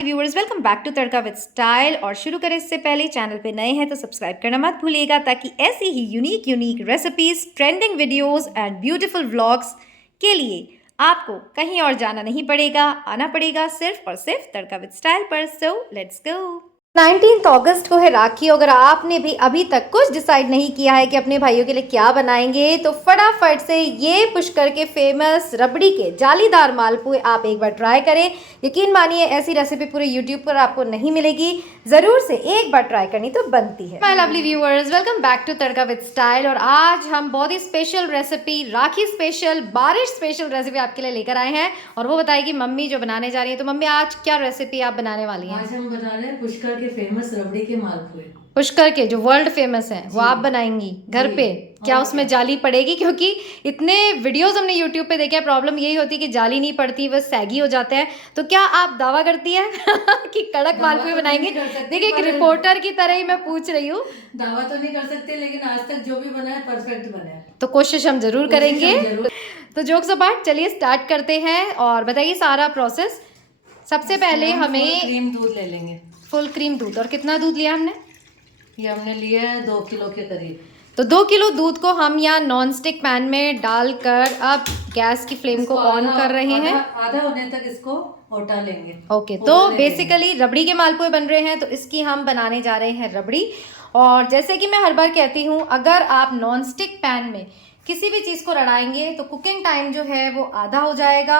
Viewers, welcome back to Tadka with style. और शुरू करें इससे पहले चैनल पे नए हैं तो सब्सक्राइब करना मत भूलिएगा, ताकि ऐसी ही unique recipes, trending videos and beautiful vlogs के लिए आपको कहीं और जाना नहीं पड़ेगा, आना पड़ेगा सिर्फ और सिर्फ तड़का विद स्टाइल पर। So let's go. 19 अगस्त को है राखी। अगर आपने भी अभी तक कुछ डिसाइड नहीं किया है कि अपने भाइयों के लिए क्या बनाएंगे, तो फटाफट से ये पुष्कर के फेमस रबड़ी के जालीदार मालपुए आप एक बार ट्राई करें। यकीन मानिए, ऐसी रेसिपी पूरे यूट्यूब पर आपको नहीं मिलेगी। ज़रूर से एक बार ट्राई करनी तो बनती है। My lovely viewers, welcome back to Tadka with style. और आज हम बहुत ही स्पेशल रेसिपी, राखी स्पेशल, बारिश स्पेशल रेसिपी आपके लिए लेकर आए हैं। और वो बताएगी मम्मी जो बनाने जा रही है। तो मम्मी, आज क्या रेसिपी आप बनाने वाली हैं? आज हम बना रहे हैं पुष्कर के फेमस रबड़ी के मालपुए। पुष्कर के जो वर्ल्ड फेमस हैं वो आप बनाएंगी घर पे? क्या उसमें जाली पड़ेगी? क्योंकि इतने वीडियोस हमने यूट्यूब पे देखे हैं, प्रॉब्लम यही होती है कि जाली नहीं पड़ती, वो सैगी हो जाते हैं। तो क्या आप दावा करती हैं कि कड़क मालपुए बनाएंगे? देखिए, एक रिपोर्टर की तरह ही मैं पूछ रही हूँ। दावा तो नहीं कर सकते, लेकिन आज तक जो भी बना है परफेक्ट बना है। तो कोशिश हम जरूर करेंगे। तो जोक्स अपार्ट, चलिए स्टार्ट करते हैं और बताइए सारा प्रोसेस। सबसे पहले हमें क्रीम दूध ले लेंगे। फुल क्रीम दूध। और कितना दूध लिया हमने? ये हमने लिया है 2 किलो के करीब। तो 2 किलो दूध को हम यहाँ नॉन स्टिक पैन में डालकर अब गैस की फ्लेम को ऑन कर रहे हैं। आधा होने तक इसको उठा लेंगे। ओके, तो बेसिकली रबड़ी के मालपुए बन रहे हैं, तो इसकी हम बनाने जा रहे हैं रबड़ी। और जैसे कि मैं हर बार कहती हूँ, अगर आप नॉन स्टिक पैन में किसी भी चीज़ को रड़ाएंगे तो कुकिंग टाइम जो है वो आधा हो जाएगा।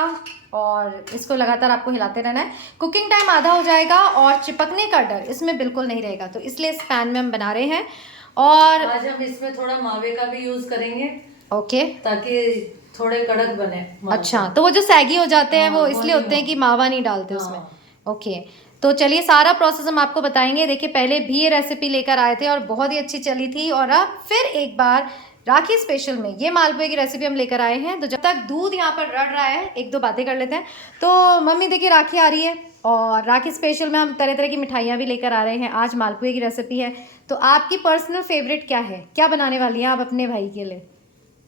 और इसको लगातार आपको हिलाते रहना है। कुकिंग टाइम आधा हो जाएगा और चिपकने का डर इसमें बिल्कुल नहीं रहेगा। तो इसलिए इस पैन में हम बना रहे हैं। और आज हम इसमें थोड़ा मावे का भी यूज करेंगे। ओके, ताकि थोड़े कड़क बने। अच्छा, तो वो जो सैगी हो जाते हैं वो इसलिए होते हैं कि मावा नहीं डालते उसमें। ओके, तो चलिए सारा प्रोसेस हम आपको बताएंगे। देखिए, पहले भी ये रेसिपी लेकर आए थे और बहुत ही अच्छी चली थी। और अब फिर एक बार राखी स्पेशल में ये मालपुए की रेसिपी हम लेकर आए हैं। तो जब तक दूध यहाँ पर रड़ रहा है, एक दो बातें कर लेते हैं। तो मम्मी, देखिए राखी आ रही है और राखी स्पेशल में हम तरह तरह की मिठाइयाँ भी लेकर आ रहे हैं। आज मालपुए की रेसिपी है, तो आपकी पर्सनल फेवरेट क्या है? क्या बनाने वाली हैं आप अपने भाई के लिए?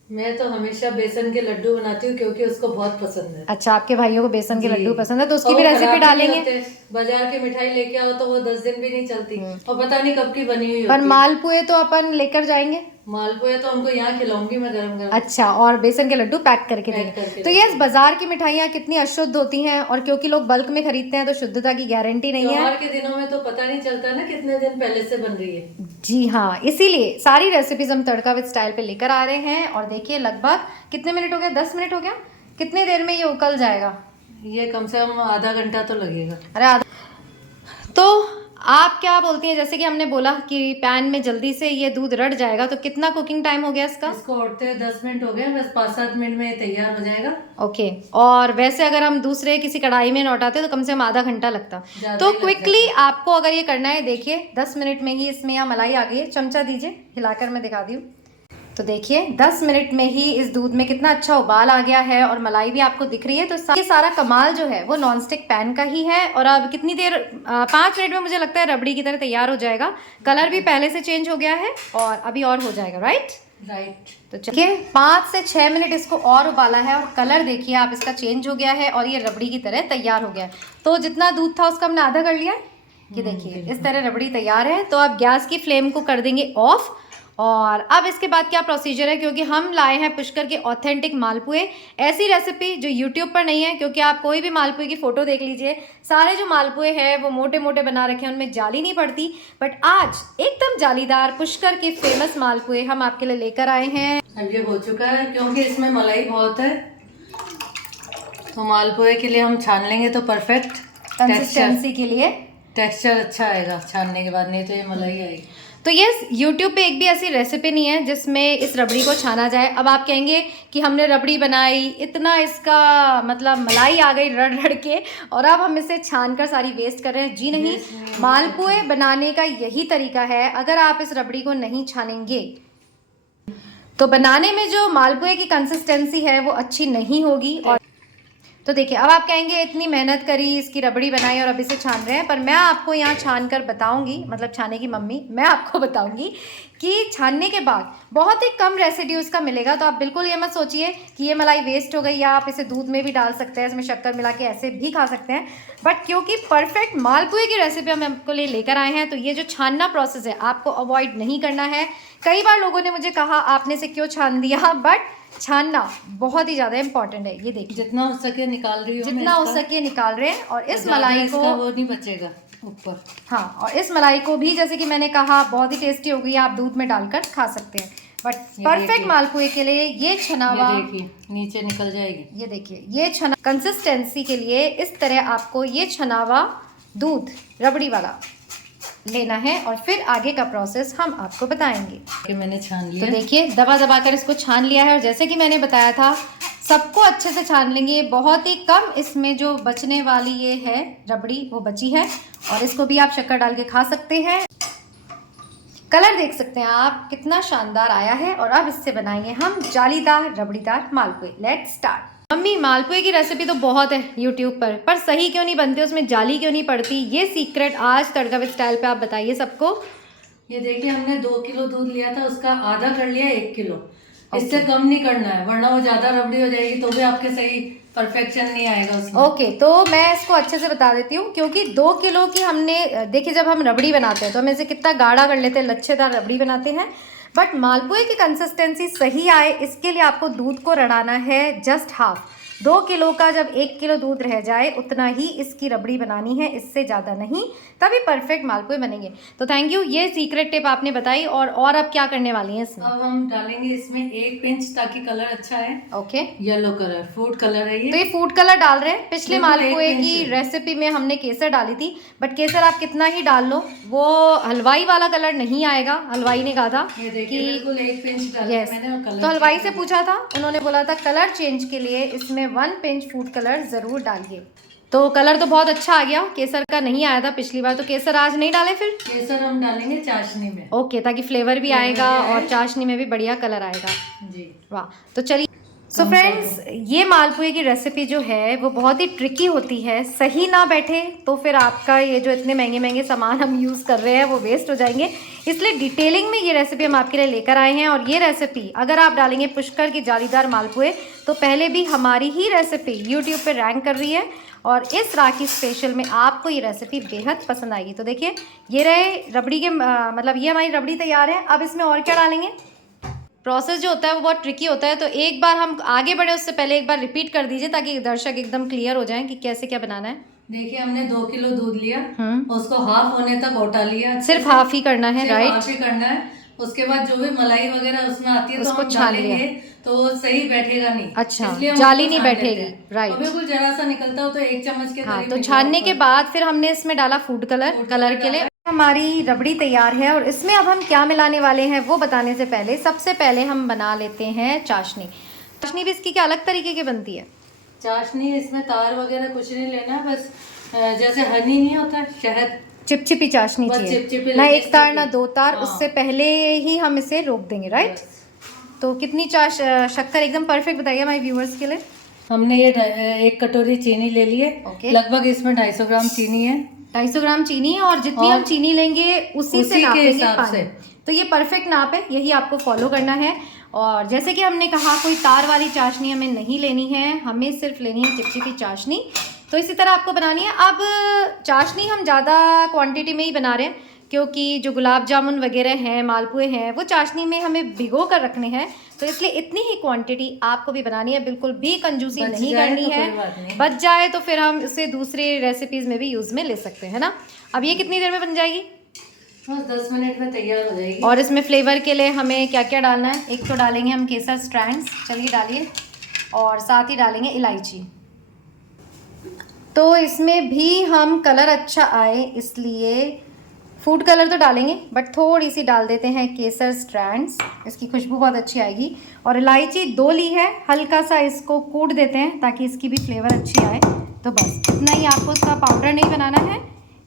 मैं तो हमेशा बेसन के लड्डू बनाती हूँ, क्योंकि उसको बहुत पसंद है। अच्छा, आपके भाइयों को बेसन के लड्डू पसंद है, तो उसकी भी रेसिपी डालेंगे। बाजार की मिठाई लेके आओ तो वो 10 दिन भी नहीं चलती और पता नहीं कब की बनी हुई पर मालपुए तो अपन लेकर जाएंगे। मालपुए तो उनको यहाँ खिलाऊंगी मैं गरम गरम। अच्छा, और बेसन के लड्डू पैक करके देंगे। तो ये बाजार की मिठाइयाँ कितनी अशुद्ध होती हैं, और क्योंकि लोग बल्क में खरीदते हैं तो शुद्धता की गारंटी नहीं है। त्योहार के दिनों में तो पता नहीं चलता ना कितने दिन पहले से बन रही है। जी हाँ, इसीलिए सारी रेसिपीज हम तड़का विद स्टाइल पे लेकर आ रहे हैं। और देखिए, लगभग कितने मिनट हो गया? 10 मिनट हो गया। कितने देर में ये उकल जाएगा? ये कम से कम आधा घंटा तो लगेगा। अरे आधा। तो आप क्या बोलती हैं, जैसे कि हमने बोला कि पैन में जल्दी से ये दूध रड़ जाएगा, तो कितना कुकिंग टाइम हो गया इसका? इसको उठते 10 मिनट हो गए, बस 5-7 मिनट में तैयार हो जाएगा। ओके। और वैसे अगर हम दूसरे किसी कढ़ाई में लौटाते तो कम से कम आधा घंटा लगता। तो क्विकली आपको अगर ये करना है, देखिए 10 मिनट में ही इसमें यहाँ मलाई आ गई है। चमचा दीजिए, हिलाकर मैं दिखा दी हूँ। तो देखिए 10 मिनट में ही इस दूध में कितना अच्छा उबाल आ गया है और मलाई भी आपको दिख रही है। तो ये सारा कमाल जो है वो नॉनस्टिक पैन का ही है। और अब कितनी देर, 5 मिनट में मुझे लगता है रबड़ी की तरह तैयार हो जाएगा। कलर भी पहले से चेंज हो गया है और अभी और हो जाएगा। राइट। तो चलिए 5 से 6 मिनट इसको और उबाला है और कलर देखिए आप इसका चेंज हो गया है और ये रबड़ी की तरह तैयार हो गया है। तो जितना दूध था उसका हमने आधा कर लिया। ये देखिए इस तरह रबड़ी तैयार है। तो आप गैस की फ्लेम को कर देंगे ऑफ। और अब इसके बाद क्या प्रोसीजर है, क्योंकि हम लाए हैं पुष्कर के ऑथेंटिक मालपुए, ऐसी रेसिपी जो यूट्यूब पर नहीं है। क्योंकि आप कोई भी मालपुए की फ़ोटो देख लीजिए, सारे जो मालपुए हैं वो मोटे मोटे बना रखे हैं, उनमें जाली नहीं पड़ती। बट आज एकदम जालीदार पुष्कर के फेमस मालपुए हम आपके लिए लेकर आए हैं। अब ये हो चुका है, क्योंकि इसमें मलाई बहुत है, तो मालपुए के लिए हम छान लेंगे तो परफेक्ट कंसिस्टेंसी के लिए टेक्सचर अच्छा आएगा छानने के बाद, नहीं तो ये मलाई आएगी। तो ये यूट्यूब पे एक भी ऐसी रेसिपी नहीं है जिसमें इस रबड़ी को छाना जाए। अब आप कहेंगे कि हमने रबड़ी बनाई, इतना इसका मतलब मलाई आ गई रड़ रड़ के, और अब हम इसे छान कर सारी वेस्ट कर रहे हैं। जी नहीं, मालपुए बनाने का यही तरीका है। अगर आप इस रबड़ी को नहीं छानेंगे तो बनाने में जो मालपुए की कंसिस्टेंसी है वो अच्छी नहीं होगी। और तो देखिए, अब आप कहेंगे इतनी मेहनत करी, इसकी रबड़ी बनाई और अब इसे छान रहे हैं, पर मैं आपको यहाँ छान कर बताऊंगी, मतलब छाने की मम्मी, मैं आपको बताऊंगी कि छानने के बाद बहुत ही कम रेसिड्यू इसका मिलेगा। तो आप बिल्कुल ये मत सोचिए कि ये मलाई वेस्ट हो गई, या आप इसे दूध में भी डाल सकते हैं, इसमें शक्कर मिला के ऐसे भी खा सकते हैं। बट क्योंकि परफेक्ट मालपुए की रेसिपी हम आपको लिए लेकर आए हैं, तो ये जो छानना प्रोसेस है आपको अवॉइड नहीं करना है। कई बार लोगों ने मुझे कहा आपने से क्यों छान दिया, बट छानना बहुत ही ज़्यादा इंपॉर्टेंट है। ये देखिए, जितना हो सके निकाल रही हूँ, जितना हो सके निकाल रहे हैं। और इस मलाई को वो नहीं बचेगा ऊपर। हाँ, और इस मलाई को भी जैसे कि मैंने कहा बहुत ही टेस्टी होगी, आप दूध में डालकर खा सकते हैं। बट परफेक्ट मालपुए के लिए ये छनावा, ये देखिए नीचे निकल जाएगी। ये देखिए, ये छना कंसिस्टेंसी के लिए इस तरह आपको ये छनावा दूध रबड़ी वाला लेना है, और फिर आगे का प्रोसेस हम आपको बताएंगे। कि मैंने छान लिया, तो देखिए, दबा दबा कर इसको छान लिया है, और जैसे कि मैंने बताया था सबको अच्छे से छान लेंगे। बहुत ही कम इसमें जो बचने वाली ये है रबड़ी वो बची है, और इसको भी आप शक्कर डाल के खा सकते हैं। कलर देख सकते हैं आप कितना शानदार आया है। और अब इससे बनाएंगे हम जालीदार रबड़ीदार मालपुए। Let's start. मम्मी, मालपुए की रेसिपी तो बहुत है यूट्यूब पर सही क्यों नहीं बनती, उसमें जाली क्यों नहीं पड़ती? ये सीक्रेट आज तड़का विद स्टाइल पे आप बताइए सबको। ये देखिए, हमने 2 किलो दूध लिया था, उसका आधा कर लिया 1 किलो। इससे कम नहीं करना है, वरना वो ज्यादा रबड़ी हो जाएगी तो भी आपके सही परफेक्शन नहीं आएगा उसमें। ओके, तो मैं इसको अच्छे से बता देती हूँ। क्योंकि 2 किलो की हमने, देखिए जब हम रबड़ी बनाते हैं तो हम इसे कितना गाढ़ा कर लेते हैं, लच्छेदार रबड़ी बनाते हैं। बट मालपुए की कंसिस्टेंसी सही आए इसके लिए आपको दूध को रड़ाना है जस्ट हाफ। 2 किलो का जब 1 किलो दूध रह जाए उतना ही इसकी रबड़ी बनानी है, इससे ज़्यादा नहीं, तभी परफेक्ट मालपुए बनेंगे। तो थैंक यू, ये सीक्रेट टिप आपने बताई। और अब क्या करने वाली हैं इसमें? अब हम डालेंगे इसमें 1 पिंच, ताकि कलर अच्छा है। Okay, yellow colour, food colour है ये। तो ये फूड कलर डाल रहे हैं। पिछले बिल्कुल मालपुए 1 की पिंच। रेसिपी में हमने केसर डाली थी, बट केसर आप कितना ही डाल लो वो हलवाई वाला कलर नहीं आएगा। हलवाई ने कहा था ये देखिए, कि बिल्कुल 1 पिंच डाला यस, मैंने, और कलर तो हलवाई से पूछा था, उन्होंने बोला था कलर चेंज के लिए इसमें 1 पिंच फूड कलर ज़रूर डालिए। तो कलर तो बहुत अच्छा आ गया, केसर का नहीं आया था पिछली बार, तो केसर आज नहीं डाले फिर? केसर हम डालेंगे चाशनी में। ओके, ताकि फ्लेवर भी आएगा और चाशनी में भी बढ़िया कलर आएगा। जी, वाह। तो चलिए, सो फ्रेंड्स, ये मालपुए की रेसिपी जो है वो बहुत ही ट्रिकी होती है। सही ना बैठे तो फिर आपका ये जो इतने महंगे महंगे सामान हम यूज़ कर रहे हैं वो वेस्ट हो जाएंगे। इसलिए डिटेलिंग में ये रेसिपी हम आपके लिए लेकर आए हैं। और ये रेसिपी अगर आप डालेंगे पुष्कर की जालीदार मालपुए, तो पहले भी हमारी ही रेसिपी यूट्यूब पे रैंक कर रही है, और इस राखी स्पेशल में आपको ये रेसिपी बेहद पसंद आएगी। तो देखिए, ये रहे रबड़ी के मतलब ये हमारी रबड़ी तैयार है। अब इसमें और क्या डालेंगे? प्रोसेस जो होता है वो बहुत ट्रिकी होता है, तो एक बार हम आगे बढ़े उससे पहले एक बार रिपीट कर दीजिए, ताकि दर्शक एकदम क्लियर हो जाएं कि कैसे क्या बनाना है। देखिए, हमने 2 किलो दूध लिया, उसको हाफ होने तक घोटा लिया। सिर्फ हाफ ही करना है, राइट? हाफ ही करना है। उसके बाद जो भी मलाई वगैरह उसमें आती है तो उसको हम छान डालेंगे, तो वो सही बैठेगा नहीं। अच्छा, इसलिए हम जाली उसको नहीं छान लेते बैठेगी, हैं। राइट। और बिल्कुल जरा सा निकलता हो तो 1 चम्मच के हाँ, करीब तो निकला छानने के ऊपर। बाद फिर हमने इसमें डाला फूड कलर के लिए। हमारी रबड़ी तैयार है, और इसमें अब हम क्या मिलाने वाले हैं वो बताने से पहले सबसे पहले हम बना लेते हैं चाशनी। चाशनी भी इसकी क्या अलग तरीके की बनती है? चाशनी इसमें तार वगैरह कुछ नहीं लेना, बस जैसे हनी नहीं होता, शहद, चिपचिपी चाशनी बस चाहिए, चिपचिपी ना लगे, 1 तार ना 2 तार। हाँ। उससे पहले ही हम इसे रोक देंगे, राइट? तो कितनी शक्कर एकदम परफेक्ट बताइए हमारे व्यूअर्स के लिए। हमने ये 1 कटोरी चीनी ले ली है। ओके। लगभग इसमें 250 ग्राम चीनी है। 250 ग्राम चीनी है, और जितनी हम चीनी लेंगे उसी से के नापेंगे हिसाब पानी। से। तो ये परफेक्ट नाप है, यही आपको फॉलो करना है। और जैसे कि हमने कहा, कोई तार वाली चाशनी हमें नहीं लेनी है, हमें सिर्फ लेनी है चिपचिपी चाशनी। तो इसी तरह आपको बनानी है। अब चाशनी हम ज़्यादा क्वांटिटी में ही बना रहे हैं, क्योंकि जो गुलाब जामुन वगैरह हैं, मालपुए हैं, वो चाशनी में हमें भिगो कर रखने हैं। तो इसलिए इतनी ही क्वांटिटी आपको भी बनानी है, बिल्कुल भी कंजूसी नहीं करनी है। बच जाए तो फिर हम इसे दूसरी रेसिपीज़ में भी यूज़ में ले सकते हैं ना। अब ये कितनी देर में बन जाएगी? बस 10 मिनट में तैयार हो जाएगी। और इसमें फ्लेवर के लिए हमें क्या क्या डालना है? एक तो डालेंगे हम केसर स्ट्रैंड्स, चलिए डालिए, और साथ ही डालेंगे इलायची। तो इसमें भी हम कलर अच्छा आए इसलिए फूड कलर तो डालेंगे, बट थोड़ी सी डाल देते हैं केसर स्ट्रैंड्स, इसकी खुशबू बहुत अच्छी आएगी। और इलायची 2 ली है, हल्का सा इसको कूट देते हैं ताकि इसकी भी फ्लेवर अच्छी आए। तो बस इतना ही, आपको इसका पाउडर नहीं बनाना है,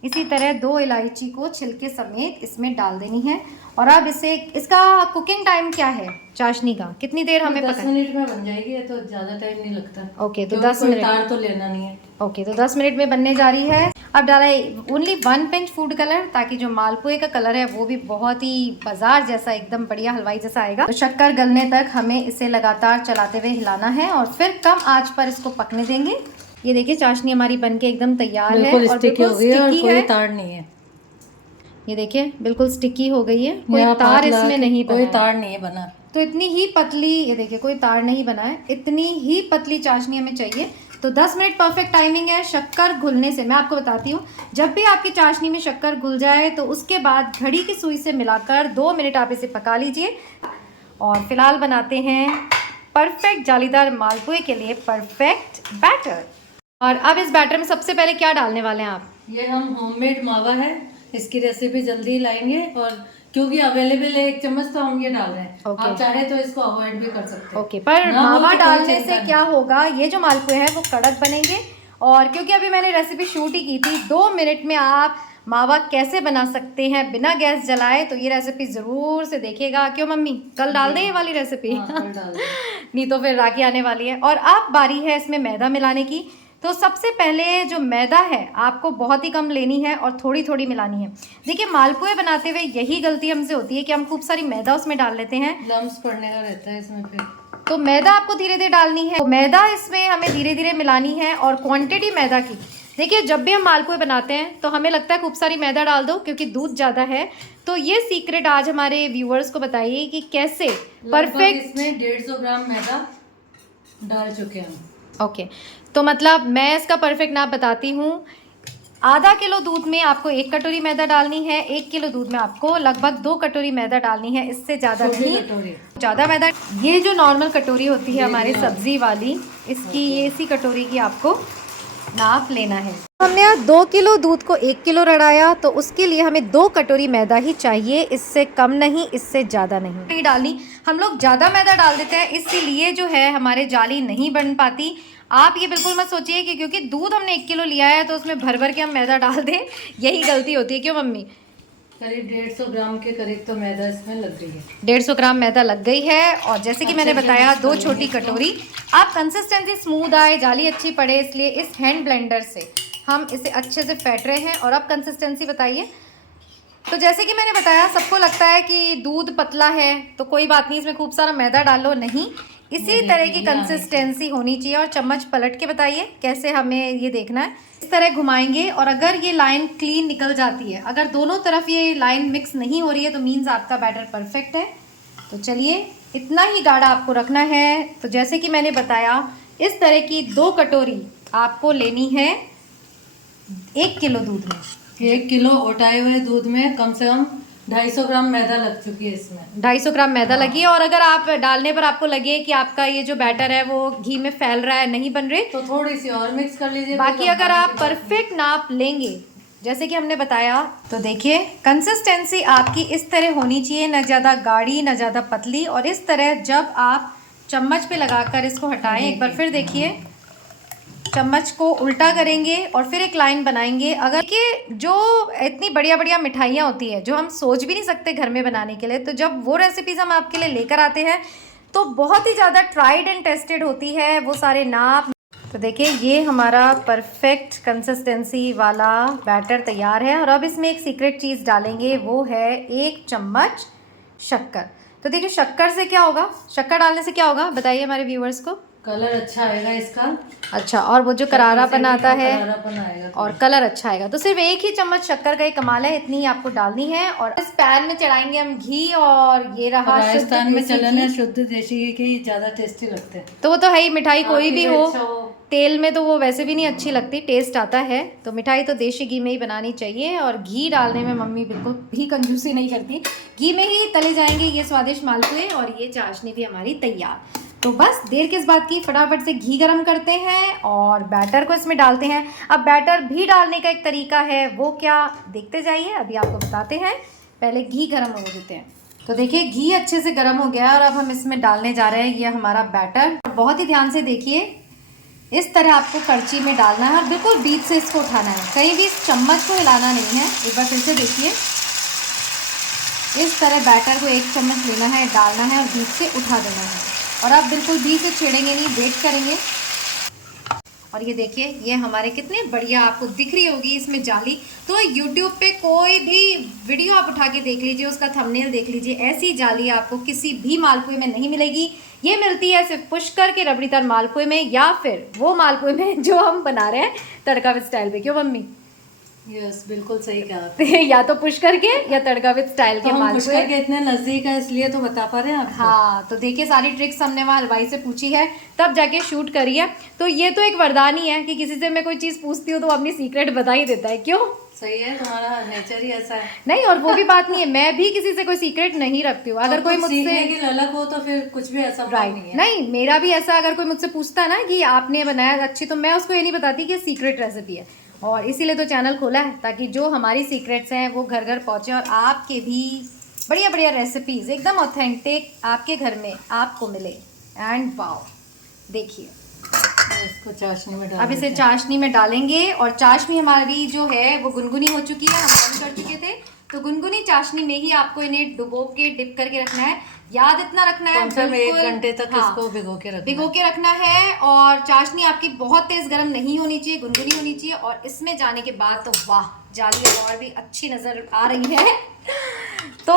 इसी तरह 2 इलायची को छिलके समेत इसमें डाल देनी है। और अब इसका कुकिंग टाइम क्या है चाशनी का, कितनी देर हमें 10 मिनट में बन जाएगी, ये तो ज़्यादा टाइम नहीं लगता। ओके, तो 10 मिनट तार तो लेना नहीं है। ओके, तो 10 मिनट में बनने जा रही है। अब डाला है ओनली 1 पिंच फूड कलर, ताकि जो मालपुए का कलर है वो भी बहुत ही बाजार जैसा एकदम बढ़िया हलवाई जैसा आएगा। तो शक्कर गलने तक हमें इसे लगातार चलाते हुए हिलाना है और फिर कम आंच पर इसको पकने देंगे। ये देखिए चाशनी हमारी बनके एकदम तैयार है और बिल्कुल स्टिकी है, तार नहीं है। ये देखिए बिल्कुल स्टिकी हो गई है, कोई तार इसमें नहीं बना, कोई तार नहीं है बना। तो इतनी ही पतली, ये देखिए कोई तार नहीं बना है, इतनी ही पतली चाशनी हमें चाहिए। तो 10 मिनट परफेक्ट टाइमिंग है शक्कर घुलने से। मैं आपको बताती हूँ, जब भी आपकी चाशनी में शक्कर घुल जाए तो उसके बाद घड़ी की सुई से मिलाकर 2 मिनट आप इसे पका लीजिए। और फिलहाल बनाते हैं परफेक्ट जालीदार मालपुए के लिए परफेक्ट बैटर। और अब इस बैटर में सबसे पहले क्या डालने वाले हैं आप? ये हम होममेड मावा है, इसकी रेसिपी जल्दी लाएंगे और क्योंकि अवेलेबल है 1 चम्मच तो हम ये डाल रहे हैं। आप चाहे तो इसको अवॉइड भी कर सकते हैं। ओके, पर मावा डालने से क्या होगा, ये जो मालपुए हैं वो कड़क बनेंगे। और क्योंकि अभी मैंने रेसिपी शूट ही की थी, 2 मिनट में आप मावा कैसे बना सकते हैं बिना गैस जलाए, तो ये रेसिपी ज़रूर से देखिएगा। क्यों मम्मी, कल डाल दें ये वाली रेसिपी? नहीं तो फिर राखी आने वाली है। और अब बारी है इसमें मैदा मिलाने की। तो सबसे पहले जो मैदा है आपको बहुत ही कम लेनी है और थोड़ी थोड़ी मिलानी है। देखिए मालपुए बनाते हुए यही गलती हमसे होती है कि हम खूब सारी मैदा उसमें डाल लेते हैं, लम्स पड़ने का रहता है इसमें। फिर तो मैदा आपको धीरे धीरे डालनी है। तो मैदा इसमें हमें धीरे धीरे मिलानी है। और क्वांटिटी मैदा की, देखिए जब भी हम मालपुए बनाते हैं तो हमें लगता है खूब सारी मैदा डाल दो क्योंकि दूध ज़्यादा है। तो ये सीक्रेट आज हमारे व्यूअर्स को बताइए कि कैसे परफेक्ट। इसमें 150 ग्राम मैदा डाल चुके हैं हम। ओके, तो मतलब मैं इसका परफेक्ट नाप बताती हूँ। आधा किलो दूध में आपको 1 कटोरी मैदा डालनी है, 1 किलो दूध में आपको लगभग 2 कटोरी मैदा डालनी है, इससे ज़्यादा नहीं। ज़्यादा मैदा, ये जो नॉर्मल कटोरी होती है हमारी सब्जी वाली, इसकी ये इसी कटोरी की आपको नाप लेना है। हमने यहाँ 2 किलो दूध को 1 किलो रड़ाया, तो उसके लिए हमें 2 कटोरी मैदा ही चाहिए, इससे कम नहीं, इससे ज़्यादा नहीं डालनी। हम लोग ज़्यादा मैदा डाल देते हैं, इसीलिए जो है हमारे जाली नहीं बन पाती। आप ये बिल्कुल मत सोचिए कि क्योंकि दूध हमने 1 किलो लिया है तो उसमें भर भर के हम मैदा डाल दें, यही गलती होती है। क्यों मम्मी? करीब 150 ग्राम के करीब तो मैदा इसमें लग गई है। 150 ग्राम मैदा लग गई है। और जैसे कि मैंने बताया 2 छोटी कटोरी। आप कंसिस्टेंसी स्मूथ आए, जाली अच्छी पड़े, इसलिए इस हैंड ब्लेंडर से हम इसे अच्छे से फेंट रहे हैं। और अब कंसिस्टेंसी बताइए। तो जैसे कि मैंने बताया, सबको लगता है कि दूध पतला है तो कोई बात नहीं, इसमें खूब सारा मैदा डालो, नहीं, इसी तरह की कंसिस्टेंसी होनी चाहिए। और चम्मच पलट के बताइए कैसे हमें ये देखना है। इस तरह घुमाएंगे और अगर ये लाइन क्लीन निकल जाती है, अगर दोनों तरफ ये लाइन मिक्स नहीं हो रही है, तो मीन्स आपका बैटर परफेक्ट है। तो चलिए, इतना ही गाढ़ा आपको रखना है। तो जैसे कि मैंने बताया, इस तरह की 2 कटोरी आपको लेनी है 1 किलो दूध में। 1 किलो उठाए हुए दूध में कम से कम 250 ग्राम मैदा लग चुकी है इसमें। 250 ग्राम मैदा लगी है। और अगर आप डालने पर आपको लगे कि आपका ये जो बैटर है वो घी में फैल रहा है, नहीं बन रहे, तो थोड़ी सी और मिक्स कर लीजिए। बाकी अगर आप परफेक्ट नाप लेंगे जैसे कि हमने बताया, तो देखिए कंसिस्टेंसी आपकी इस तरह होनी चाहिए, न ज़्यादा गाढ़ी न ज़्यादा पतली। और इस तरह जब आप चम्मच पे लगाकर इसको हटाएं, एक बार फिर देखिए, चम्मच को उल्टा करेंगे और फिर एक लाइन बनाएंगे। अगर कि जो इतनी बढ़िया बढ़िया मिठाइयाँ होती है जो हम सोच भी नहीं सकते घर में बनाने के लिए, तो जब वो रेसिपीज़ हम आपके लिए लेकर आते हैं तो बहुत ही ज़्यादा ट्राइड एंड टेस्टेड होती है वो सारे नाप। तो देखिए ये हमारा परफेक्ट कंसिस्टेंसी वाला बैटर तैयार है। और अब इसमें एक सीक्रेट चीज़ डालेंगे, वो है 1 चम्मच शक्कर। तो देखिए शक्कर से क्या होगा, शक्कर डालने से क्या होगा बताइए हमारे व्यूअर्स को? कलर अच्छा आएगा इसका। अच्छा, और वो जो करारापन आता है आएगा और कलर अच्छा आएगा। तो सिर्फ 1 ही चम्मच शक्कर का ही कमाल है, इतनी ही आपको डालनी है। और इस पैन में चढ़ाएंगे हम घी। और ये रहा राजस्थान में चलन है शुद्ध देशी घी के, ज़्यादा टेस्टी लगते हैं। तो वो तो है ही, मिठाई कोई भी हो, अच्छा तेल में तो वो वैसे भी नहीं अच्छी लगती, टेस्ट आता है। तो मिठाई तो देशी घी में ही बनानी चाहिए। और घी डालने में मम्मी बिल्कुल भी कंजूसी नहीं करती, घी में ही तले जाएंगे ये स्वादिष्ट मालपुए। और ये चाशनी भी हमारी तैयार। तो बस देर किस बात की, फटाफट से घी गरम करते हैं और बैटर को इसमें डालते हैं। अब बैटर भी डालने का एक तरीका है, वो क्या, देखते जाइए, अभी आपको बताते हैं। पहले घी गरम होने देते हैं। तो देखिए घी अच्छे से गरम हो गया और अब हम इसमें डालने जा रहे हैं ये हमारा बैटर। बहुत ही ध्यान से देखिए इस तरह आपको करछी में डालना है और बिल्कुल बीच से इसको उठाना है, कहीं भी इस चम्मच को हिलाना नहीं है। एक बार फिर से देखिए, इस तरह बैटर को 1 चम्मच लेना है, डालना है और बीच से उठा देना है। और आप बिल्कुल बीच से छेड़ेंगे नहीं, वेट करेंगे। और ये देखिए, ये हमारे कितने बढ़िया आपको दिख रही होगी इसमें जाली। तो YouTube पे कोई भी वीडियो आप उठा के देख लीजिए, उसका थंबनेल देख लीजिए, ऐसी जाली आपको किसी भी मालपुए में नहीं मिलेगी। ये मिलती है सिर्फ पुष्कर के रबड़ीदार मालपुए में, या फिर वो मालपुए में जो हम बना रहे हैं तड़का विद स्टाइल पे। क्यों मम्मी? यस, बिल्कुल सही कहा। या तो पुष्कर के या तड़का विद स्टाइल के मालपुए। पुष्कर के इतने नजदीक है इसलिए तो बता पा रहे हैं आपको। हाँ, तो देखिए सारी ट्रिक्स हमने वहाँ हलवाई से पूछी है, तब जाके शूट करी है। तो ये तो एक वरदान ही है कि किसी से मैं कोई चीज़ पूछती हूँ तो अपनी सीक्रेट बता ही देता है। क्यों? सही है, तुम्हारा नेचर ही ऐसा है। नहीं, और वो भी बात नहीं है, मैं भी किसी से कोई सीक्रेट नहीं रखती हूँ। अगर कोई मुझसे की ललक हो तो फिर कुछ भी ऐसा नहीं है। नहीं, मेरा भी ऐसा, अगर कोई मुझसे पूछता है ना कि आपने बनाया अच्छी, तो मैं उसको ये नहीं बताती कि सीक्रेट रेसिपी है। और इसीलिए तो चैनल खोला है, ताकि जो हमारी सीक्रेट्स हैं वो घर घर पहुँचे और आपके भी बढ़िया बढ़िया रेसिपीज़ एकदम ऑथेंटिक आपके घर में आपको मिले। एंड वाओ, देखिए इसको चाशनी में अब इसे चाशनी में डालेंगे। और चाशनी हमारी जो है वो गुनगुनी हो चुकी है, हम बंद कर चुके थे। तो गुनगुनी चाशनी में ही आपको इन्हें डुबो के डिप करके रखना है। याद इतना रखना है, 1 घंटे तक इसको भिगो के रखना है। और चाशनी आपकी बहुत तेज गर्म नहीं होनी चाहिए, गुनगुनी होनी चाहिए। और इसमें जाने के बाद तो वाह, जाली और भी अच्छी नजर आ रही है। तो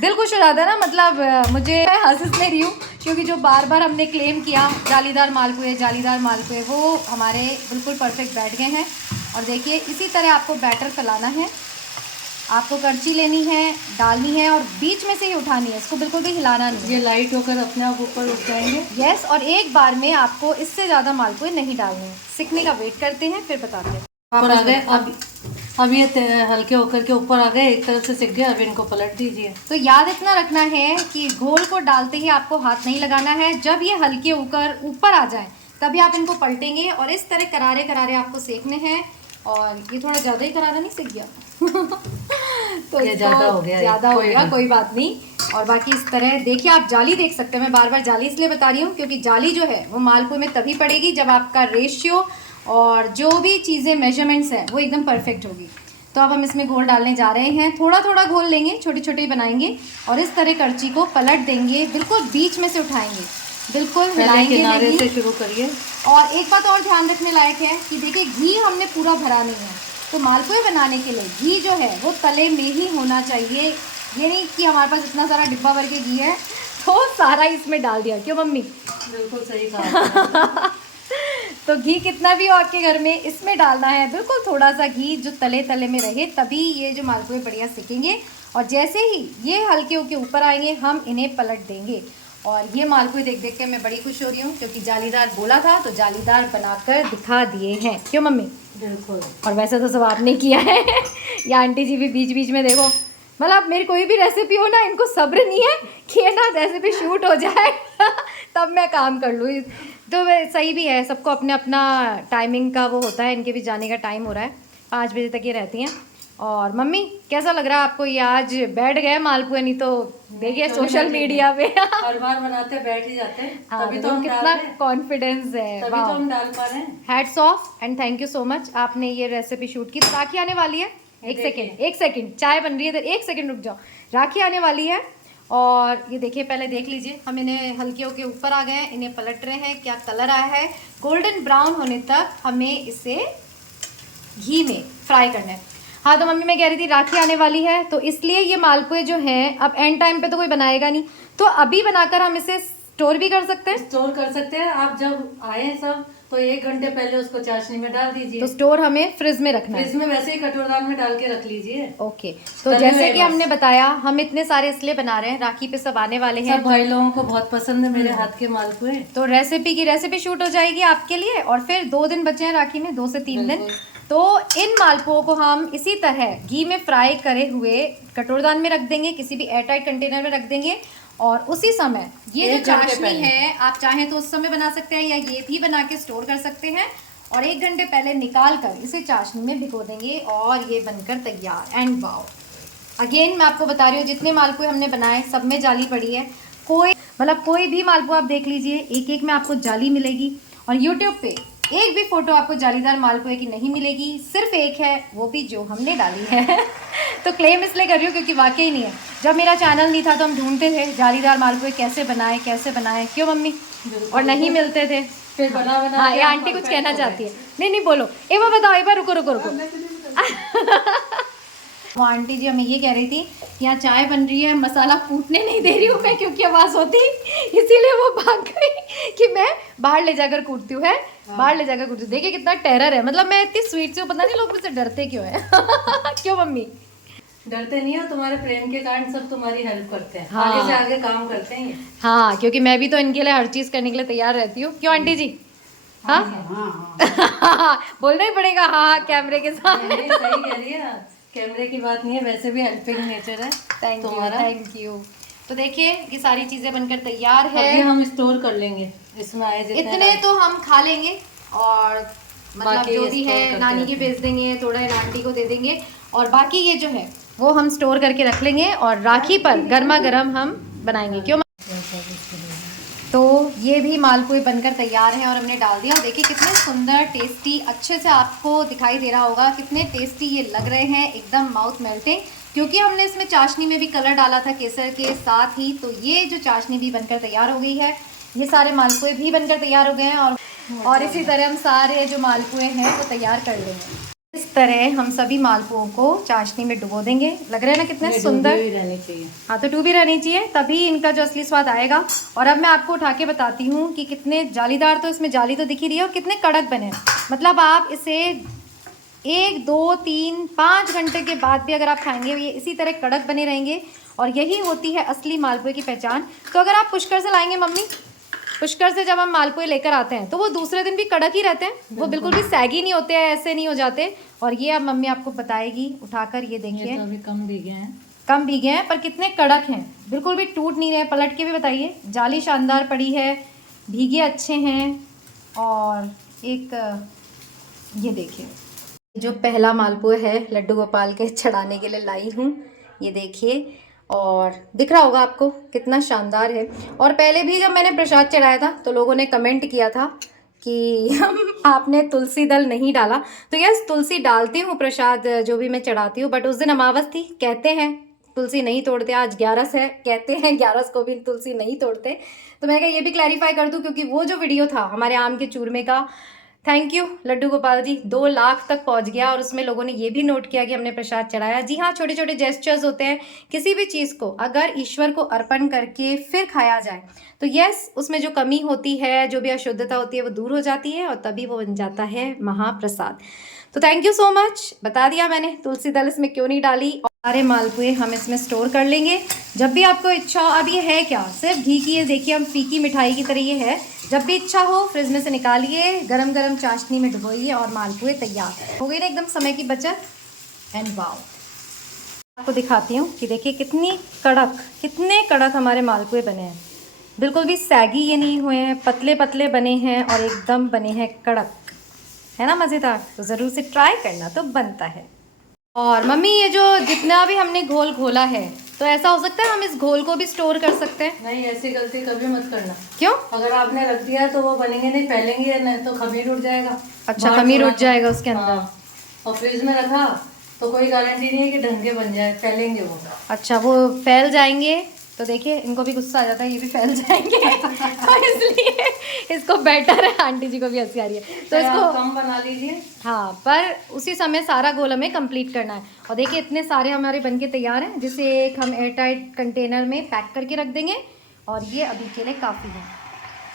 दिल खुश हो जाता है ना, मतलब मुझे हंस ले रही हूँ क्योंकि जो बार बार हमने क्लेम किया जालीदार मालपुए वो हमारे बिल्कुल परफेक्ट बैठ गए हैं। और देखिए इसी तरह आपको बैटर फैलाना है, आपको करछी लेनी है, डालनी है और बीच में से ही उठानी है, इसको बिल्कुल भी हिलाना नहीं। ये लाइट होकर अपने आप ऊपर उठ जाएंगे। यस, और एक बार में आपको इससे ज़्यादा मालपुए नहीं डालने हैं। सीखने का वेट करते हैं, फिर बताते हैं। ऊपर आ गए, अब ये हल्के होकर के ऊपर आ गए, एक तरफ से सिक गए। अब इनको पलट दीजिए। तो याद इतना रखना है कि घोल को डालते ही आपको हाथ नहीं लगाना है। जब ये हल्के होकर ऊपर आ जाए तभी आप इनको पलटेंगे और इस तरह करारे करारे आपको सेकने हैं। और ये थोड़ा ज़्यादा ही करारा नहीं सिक गया? तो ये ज़्यादा हो गया, कोई बात नहीं। और बाकी इस तरह देखिए, आप जाली देख सकते हैं। मैं बार बार जाली इसलिए बता रही हूँ क्योंकि जाली जो है वो मालपुए में तभी पड़ेगी जब आपका रेशियो और जो भी चीज़ें मेजरमेंट्स हैं वो एकदम परफेक्ट होगी। तो अब हम इसमें घोल डालने जा रहे हैं। थोड़ा थोड़ा घोल लेंगे, छोटे छोटे बनाएंगे और इस तरह करछी को पलट देंगे, बिल्कुल बीच में से उठाएंगे, बिल्कुल हिलाएंगे नहीं। से शुरू करिए। और एक बात और ध्यान रखने लायक है कि देखिए घी हमने पूरा भरा नहीं है, तो मालपुए बनाने के लिए घी जो है वो तले में ही होना चाहिए। ये नहीं कि हमारे पास इतना सारा डिब्बा भर के घी है तो सारा इसमें डाल दिया। क्यों मम्मी? बिल्कुल सही कहा। तो घी कितना भी हो आपके घर में इसमें डालना है, बिल्कुल थोड़ा सा घी जो तले तले में रहे, तभी ये जो मालपुए बढ़िया सीखेंगे। और जैसे ही ये हल्के होके ऊपर आएंगे हम इन्हें पलट देंगे। और ये मालपुए देख देख के मैं बड़ी खुश हो रही हूँ क्योंकि जालीदार बोला था तो जालीदार बनाकर दिखा दिए हैं। क्यों मम्मी? बिल्कुल। और वैसे तो सब आपने किया है। या आंटी जी भी बीच बीच में देखो, मतलब मेरी कोई भी रेसिपी हो ना, इनको सब्र नहीं है कि ये ना रेसिपी शूट हो जाए तब मैं काम कर लूँ। तो सही भी है, सबको अपने अपना टाइमिंग का वो होता है। इनके भी जाने का टाइम हो रहा है, 5 बजे तक ये रहती हैं। और मम्मी कैसा लग रहा है आपको? ये आज बैठ गए मालपुए, नहीं तो देखिए सोशल मीडिया पे हर बार बनाते बैठ ही जाते हैं। तभी तो हम कितना कॉन्फिडेंस है, तभी तो हम डाल पा रहे हैं। Hats off and thank you so much, आपने ये रेसिपी शूट की। राखी आने वाली है, एक सेकेंड चाय बन रही है, 1 सेकेंड रुक जाओ। राखी आने वाली है और ये देखिए, पहले देख लीजिए, हम इन्हें हल्के होके ऊपर आ गए, इन्हें पलट रहे हैं। क्या कलर आया है, गोल्डन ब्राउन होने तक हमें इसे घी में फ्राई करना है। हाँ, तो मम्मी मैं कह रही थी राखी आने वाली है तो इसलिए ये मालपुए जो हैं अब एंड टाइम पे तो कोई बनाएगा नहीं, तो अभी बनाकर हम इसे स्टोर भी कर सकते हैं। स्टोर कर सकते हैं। आप जब आए सब तो 1 घंटे पहले उसको चाशनी में डाल दीजिए। तो स्टोर हमें फ्रिज में रखना है। फ्रिज में वैसे ही कटोरदान में डाल के रख लीजिए। ओके, तो जैसे कि हमने बताया, हम इतने सारे इसलिए बना रहे हैं, राखी पे सब आने वाले हैं। सब भाई लोगों को बहुत पसंद है मेरे हाथ के मालपुए। तो रेसिपी शूट हो जाएगी आपके लिए। और फिर 2 दिन बचे हैं राखी में, 2 से 3 दिन। तो इन मालपुओं को हम इसी तरह घी में फ्राई करे हुए कटोरदान में रख देंगे, किसी भी एयरटाइट कंटेनर में रख देंगे। और उसी समय ये जो चाशनी है, आप चाहें तो उस समय बना सकते हैं या ये भी बना के स्टोर कर सकते हैं। और 1 घंटे पहले निकाल कर इसे चाशनी में भिगो देंगे और ये बनकर तैयार। एंड वाओ, अगेन मैं आपको बता रही हूँ, जितने मालपुए हमने बनाए सब में जाली पड़ी है। कोई भी मालपुआ आप देख लीजिए, एक एक में आपको जाली मिलेगी। और यूट्यूब पे एक भी फोटो आपको जालीदार मालपुए की नहीं मिलेगी, सिर्फ एक है, वो भी जो हमने डाली है। तो क्लेम इसलिए कर रही हूँ क्योंकि वाकई नहीं है। जब मेरा चैनल नहीं था तो हम ढूंढते थे जालीदार मालपुए कैसे बनाए, क्यों मम्मी, और नहीं मिलते थे। फिर बना हाँ, ये आंटी कुछ कहना चाहती है। नहीं बोलो, एक बार बताओ, एक बार रुको। वो आंटी जी हमें ये कह रही थी कि यहाँ चाय बन रही है, मसाला फूटने नहीं दे रही हूँ मैं क्योंकि आवाज़ होती, इसीलिए वो भाग गई कि मैं बाहर ले जाकर कूटती हूँ। बाहर ले जाकर कूटती हूँ। देखिए कितना टेरर है, मतलब मैं इतनी स्वीट से हूँ, पता नहीं लोग मुझसे डरते क्यों है। क्यों मम्मी? डरते नहीं हो, तुम्हारे प्रेम के कारण सब तुम्हारी हेल्प करते हैं। हाँ। आगे से आगे काम करते हैं ये। हाँ, क्योंकि मैं भी तो इनके लिए हर चीज़ करने के लिए तैयार रहती हूँ। क्यों आंटी जी? हाँ, बोलना ही पड़ेगा। हाँ, कैमरे के सामने। सही कह रही है, कैमरे की बात नहीं है, वैसे भी हेल्पिंग नेचर है तुम्हारा। Thank you. तो देखिए ये सारी चीजें बनकर तैयार है। अभी हम स्टोर कर लेंगे, इसमें आए जितने इतने तो हम खा लेंगे और मतलब बाकी जो भी है नानी के भेज देंगे, थोड़ा आंटी को दे देंगे, और बाकी ये जो है वो हम स्टोर करके रख लेंगे और राखी पर गर्मा गर्म हम बनाएंगे। क्यों? तो ये भी मालपुए बनकर तैयार है और हमने डाल दिया। देखिए कितने सुंदर, टेस्टी, अच्छे से आपको दिखाई दे रहा होगा कितने टेस्टी ये लग रहे हैं, एकदम माउथ मेल्टिंग। क्योंकि हमने इसमें चाशनी में भी कलर डाला था केसर के साथ ही, तो ये जो चाशनी भी बनकर तैयार हो गई है। ये सारे मालपुए भी बनकर तैयार हो गए हैं और इसी तरह हम सारे जो मालपुए हैं वो तैयार कर लेंगे। इस तरह हम सभी मालपुओं को चाशनी में डुबो देंगे। लग रहे हैं ना कितने सुंदर? रहनी चाहिए। हाँ, तो डूबी रहनी चाहिए, तभी इनका जो असली स्वाद आएगा। और अब मैं आपको उठा के बताती हूँ कि कितने जालीदार, तो इसमें जाली तो दिख ही रही है, और कितने कड़क बने। मतलब आप इसे 1, 2, 3, 5 घंटे के बाद भी अगर आप खाएंगे ये इसी तरह कड़क बने रहेंगे, और यही होती है असली मालपुए की पहचान। तो अगर आप पुष्कर से लाएंगे मम्मी, पुष्कर से जब हम मालपुए लेकर आते हैं तो वो दूसरे दिन भी कड़क ही रहते हैं, वो बिल्कुल भी सैगी नहीं होते हैं, ऐसे नहीं हो जाते। और ये अब मम्मी आपको बताएगी उठाकर, ये देखिए तो अभी कम भीगे हैं, कम भीगे हैं पर कितने कड़क हैं, बिल्कुल भी टूट नहीं रहे। पलट के भी बताइए, जाली शानदार पड़ी है, भीगे अच्छे हैं। और एक ये देखिए, जो पहला मालपुआ है लड्डू गोपाल के चढ़ाने के लिए लाई हूँ, ये देखिए, और दिख रहा होगा आपको कितना शानदार है। और पहले भी जब मैंने प्रसाद चढ़ाया था तो लोगों ने कमेंट किया था कि आपने तुलसी दल नहीं डाला। तो यस, तुलसी डालती हूँ प्रसाद जो भी मैं चढ़ाती हूँ, बट उस दिन अमावस थी, कहते हैं तुलसी नहीं तोड़ते। आज 11 है, कहते हैं 11 को भी तुलसी नहीं तोड़ते। तो मैं कहा ये भी क्लैरिफाई कर दूँ, क्योंकि वो जो वीडियो था हमारे आम के चूरमे का, थैंक यू लड्डू गोपाल जी, 2 लाख तक पहुंच गया, और उसमें लोगों ने ये भी नोट किया कि हमने प्रसाद चढ़ाया। जी हाँ, छोटे छोटे जेस्चर्स होते हैं। किसी भी चीज़ को अगर ईश्वर को अर्पण करके फिर खाया जाए तो यस, उसमें जो कमी होती है, जो भी अशुद्धता होती है, वो दूर हो जाती है, और तभी वो बन जाता है महाप्रसाद। तो थैंक यू सो मच। बता दिया मैंने तुलसी दल इसमें क्यों नहीं डाली। और सारे मालपुए हम इसमें स्टोर कर लेंगे जब भी आपको इच्छा हो। अब ये है क्या, सिर्फ घी की, ये देखिए हम फीकी मिठाई की तरह ये है। जब भी इच्छा हो फ्रिज में से निकालिए, गरम गरम चाशनी में डुबोइए और मालपुए तैयार हो गई ना, एकदम समय की बचत। एंड वाओ, आपको दिखाती हूँ कि देखिए कितने कड़क हमारे मालपुए बने हैं। बिल्कुल भी सैगी ये नहीं हुए हैं, पतले पतले बने हैं और एकदम बने हैं कड़क, है ना मज़ेदार। तो ज़रूर से ट्राई करना, तो बनता है। और मम्मी ये जो जितना भी हमने घोल घोला है, तो ऐसा हो सकता है हम इस घोल को भी स्टोर कर सकते हैं? नहीं, ऐसी गलती कभी मत करना। क्यों? अगर आपने रख दिया तो वो बनेंगे नहीं, फैलेंगे नहीं, तो खमीर उठ जाएगा। अच्छा, खमीर उठ जाएगा उसके अंदर। हाँ, और फ्रिज में रखा तो कोई गारंटी नहीं है कि ढंग के बन जाए, फैलेंगे वो। अच्छा, वो फैल जाएंगे। तो देखिए इनको भी गुस्सा आ जाता है, ये भी फैल जाएंगे। तो इसलिए इसको बेटर है, आंटी जी को भी हंसी आ रही है, तो इसको कम बना लीजिए। हाँ, पर उसी समय सारा गोल हमें कंप्लीट करना है। और देखिए इतने सारे हमारे बनके तैयार हैं, जिसे एक हम एयर टाइट कंटेनर में पैक करके रख देंगे, और ये अभी के लिए काफ़ी है।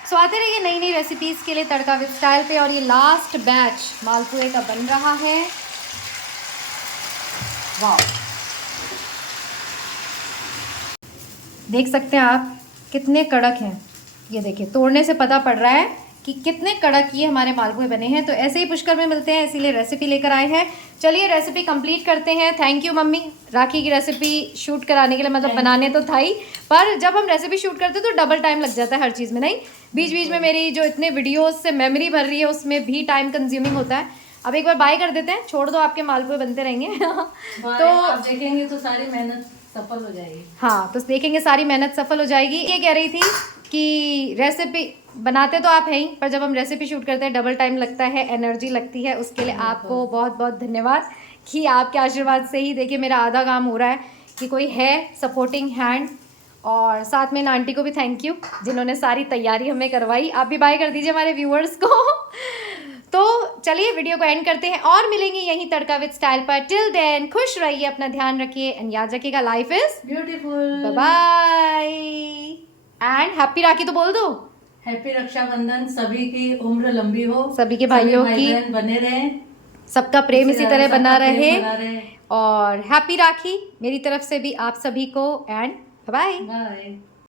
सो आते रहिए नई नई रेसिपीज़ के लिए तड़का विद स्टाइल पे। और ये लास्ट बैच मालपुए का बन रहा है। वाह, देख सकते हैं आप कितने कड़क हैं। ये देखिए, तोड़ने से पता पड़ रहा है कि कितने कड़क ये हमारे मालपुए बने हैं। तो ऐसे ही पुष्कर में मिलते हैं, इसीलिए रेसिपी लेकर आए हैं। चलिए रेसिपी कंप्लीट करते हैं। थैंक यू मम्मी, राखी की रेसिपी शूट कराने के लिए, मतलब बनाने तो था ही, पर जब हम रेसिपी शूट करते तो डबल टाइम लग जाता है हर चीज़ में। नहीं, बीच बीच में मेरी जो इतने वीडियोज़ से मेमोरी भर रही है उसमें भी टाइम कंज्यूमिंग होता है। अब एक बार बाय कर देते हैं, छोड़ दो, आपके मालपुए बनते रहेंगे। तो आप देखेंगे तो सारी मेहनत सफल हो जाएगी। हाँ, तो देखेंगे सारी मेहनत सफल हो जाएगी। ये कह रही थी कि रेसिपी बनाते तो आप हैं ही, पर जब हम रेसिपी शूट करते हैं डबल टाइम लगता है, एनर्जी लगती है। उसके लिए आपको बहुत बहुत धन्यवाद कि आपके आशीर्वाद से ही देखिए मेरा आधा काम हो रहा है, कि कोई है सपोर्टिंग हैंड। और साथ में इन आंटी को भी थैंक यू जिन्होंने सारी तैयारी हमें करवाई। आप भी बाय कर दीजिए हमारे व्यूअर्स को। तो चलिए वीडियो को एंड करते हैं और मिलेंगे यहीं तड़का विद स्टाइल पर। टिल देन खुश रहिए, अपना ध्यान रखिए एंड याद रखिएगा life is beautiful. Bye and happy Rakhi तो बोल दो। हैप्पी रक्षाबंधन, सभी की उम्र लंबी हो, सभी के भाइयों भाई की बहन बने रहें, सबका प्रेम इसी तरह सबका बना प्रेम रहे। बना रहे। और हैप्पी राखी मेरी तरफ से भी आप सभी को एंड बाय। बाय।